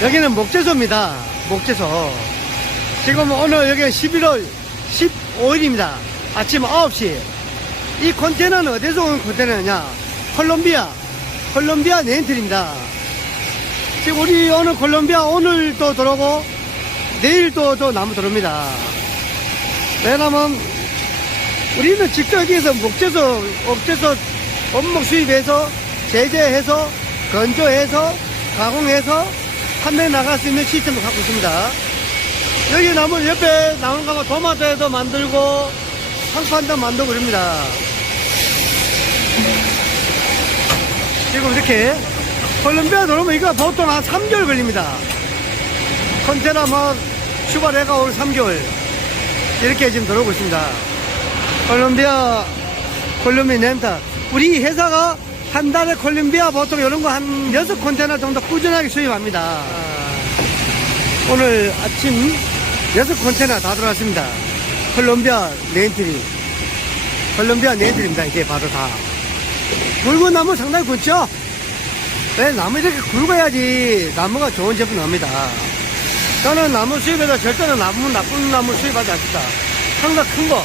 여기는 목재소입니다. 목재소. 지금 오늘 여기 11월 15일입니다. 아침 9시. 이 컨테이너는 어디서 온 컨테이너냐? 콜롬비아. 콜롬비아 네인틀입니다. 지금 우리 오늘 콜롬비아 오늘 또 들어오고 내일 또, 또 나무 들어옵니다. 왜냐면 우리는 직접 여기에서 목재소, 목재소 원목 수입해서 제재해서 건조해서 가공해서 판매 나갈 수 있는 시스템을 갖고 있습니다. 여기 나무 옆에 나온 거면 도마도에도 만들고 상판도 만들고 그럽니다. 지금 이렇게 콜롬비아 들어오면 이거 보통 한 3개월 걸립니다. 컨테너 뭐 출발해가 올 3개월 이렇게 지금 들어오고 있습니다. 콜롬비아 콜롬비아 렌탈 우리 회사가 한 달에 콜롬비아 보통 이런 거 한 여섯 컨테너 정도 꾸준하게 수입합니다. 오늘 아침 여섯 컨테너 다 들어왔습니다. 콜롬비아 렌트리 콜롬비아 렌트리입니다. 이게 봐도 다 굵은 나무 상당히 굵죠? 왜 나무 이렇게 굵어야지 나무가 좋은 제품 나옵니다. 저는 나무 수입에서 절대로 나무 나쁜 나무 수입하지 않습니다. 항상 큰 거,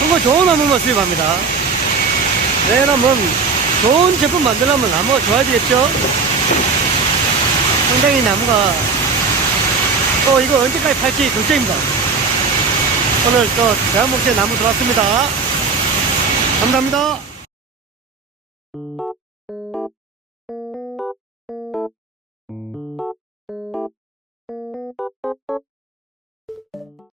큰 거 좋은 나무만 수입합니다. 왜냐면 좋은 제품 만들려면 나무가 좋아지겠죠? 상당히 나무가 또 이거 언제까지 팔지 걱정입니다. 오늘 또 대한목재 나무 들어왔습니다. 감사합니다.